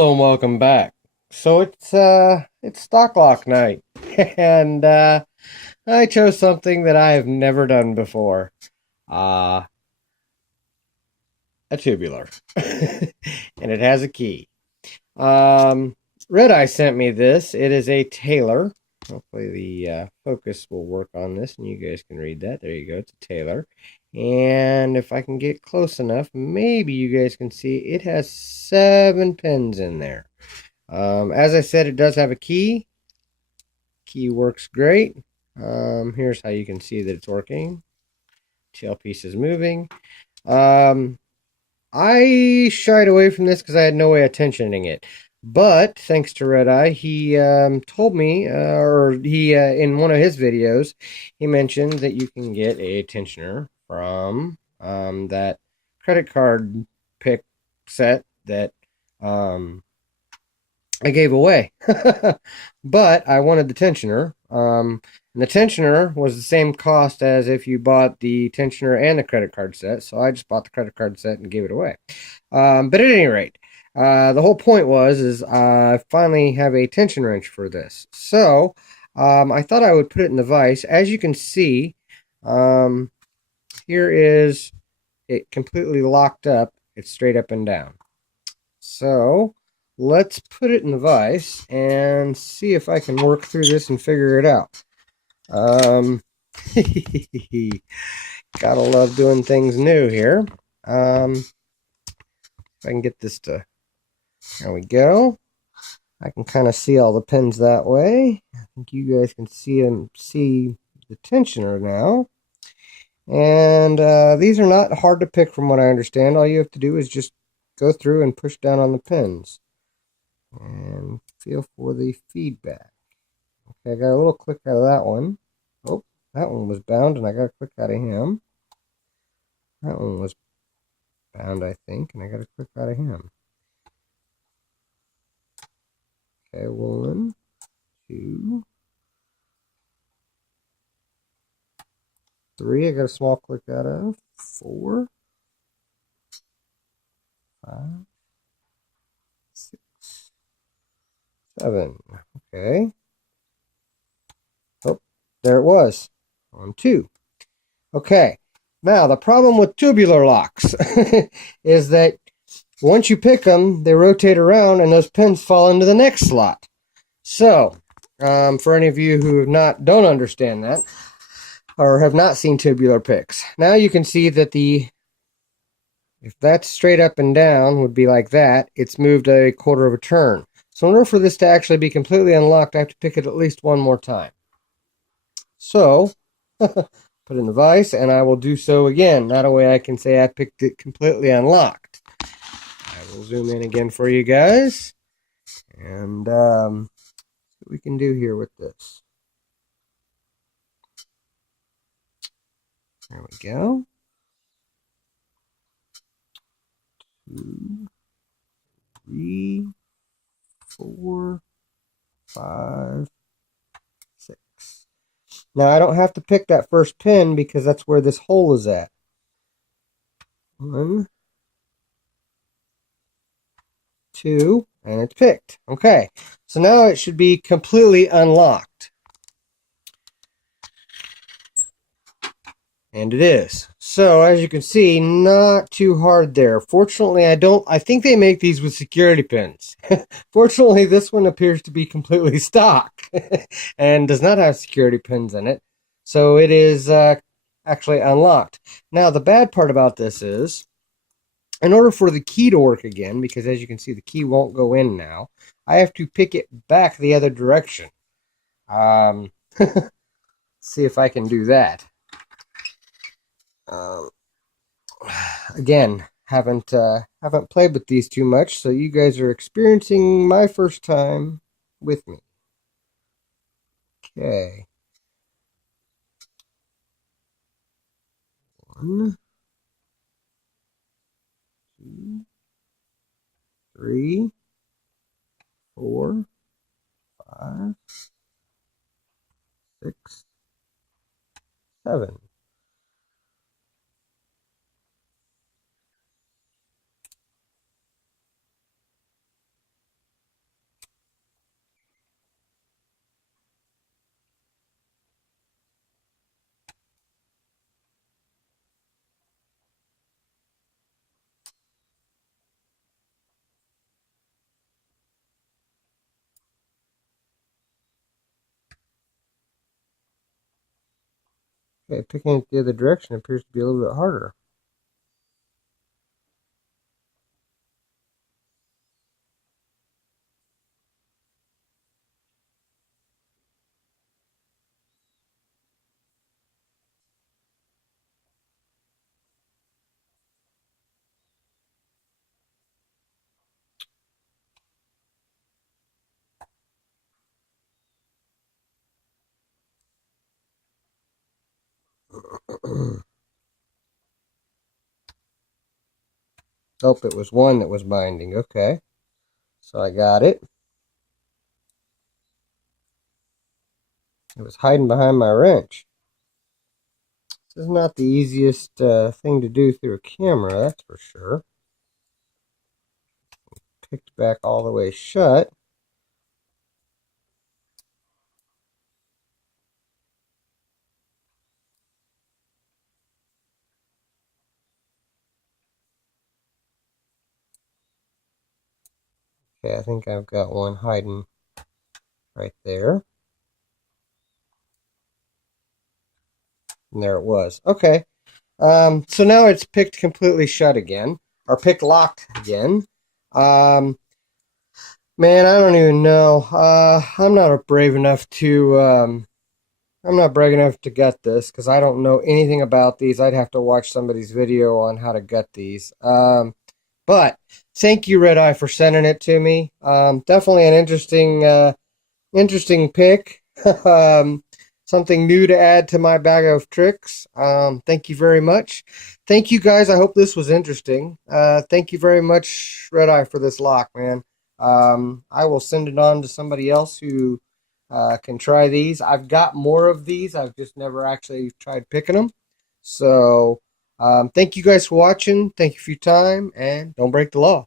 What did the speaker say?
Hello and welcome back. So it's stock lock night and I chose something that I have never done before. Uh a tubular. And it has a key. Um REDEYE sent me this. It is a Taylor. Hopefully the focus will work on this and you guys can read that. There you go. It's a Taylor. And if I can get close enough, maybe you guys can see it has 7 pins in there. As I said, it does have a key. Key works great. Here's how you can see that it's working. Tailpiece is moving. I shied away from this because I had no way of tensioning it. But thanks to REDEYE, he told me, or he in one of his videos, he mentioned that you can get a tensioner from that credit card pick set that I gave away. But I wanted the tensioner. And the tensioner was the same cost as if you bought the tensioner and the credit card set. So I just bought the credit card set and gave it away. But at any rate, the whole point is I finally have a tension wrench for this. So I thought I would put it in the vise. As you can see, here is it completely locked up. It's straight up and down. So let's put it in the vise and see if I can work through this and figure it out. Gotta love doing things new here. If I can get this to, there we go. I can kind of see all the pins that way. I think you guys can see the tensioner now. And these are not hard to pick from what I understand. All you have to do is just go through and push down on the pins. And feel for the feedback. Okay, I got a little click out of that one. Oh, that one was bound, and I got a click out of him. That one was bound, I think, and I got a click out of him. Okay, 1, 2, 3. I got a small click out of 4, 5, 6, 7. Okay. Oh, there it was. On 2. Okay. Now, the problem with tubular locks is that once you pick them, they rotate around and those pins fall into the next slot. So, for any of you who don't understand that or have not seen tubular picks, now you can see that if that's straight up and down would be like that, it's moved a quarter of a turn. So in order for this to actually be completely unlocked, I have to pick it at least one more time. So, put it in the vise, and I will do so again. That way I can say I picked it completely unlocked. I will zoom in again for you guys. And see what we can do here with this. There we go. 2, 3, 4, 5, 6. Now I don't have to pick that first pin because that's where this hole is at. 1, 2, and it's picked. Okay, so now it should be completely unlocked. And it is. So as you can see, not too hard there. Fortunately, I think they make these with security pins. Fortunately, this one appears to be completely stock and does not have security pins in it. So it is actually unlocked. Now, the bad part about this is, in order for the key to work again, because as you can see, the key won't go in now, I have to pick it back the other direction. See if I can do that. Again, haven't played with these too much, so you guys are experiencing my first time with me. Okay. 1, 2, 3, 4, 5, 6, 7. Okay, picking it the other direction appears to be a little bit harder. Oh, it was one that was binding. Okay, so I got it. It was hiding behind my wrench. This is not the easiest thing to do through a camera, that's for sure. Picked back all the way shut. Okay, I think I've got one hiding right there. And there it was. Okay. So now it's picked completely shut again, or picked locked again. Man, I don't even know. I'm not brave enough to. I'm not brave enough to gut this because I don't know anything about these. I'd have to watch somebody's video on how to gut these. But thank you, Red Eye, for sending it to me. Definitely an interesting pick. Something new to add to my bag of tricks. Thank you very much. Thank you guys. I hope this was interesting. Thank you very much, Red Eye, for this lock, man. I will send it on to somebody else who can try these. I've got more of these. I've just never actually tried picking them. So thank you guys for watching. Thank you for your time, and don't break the law.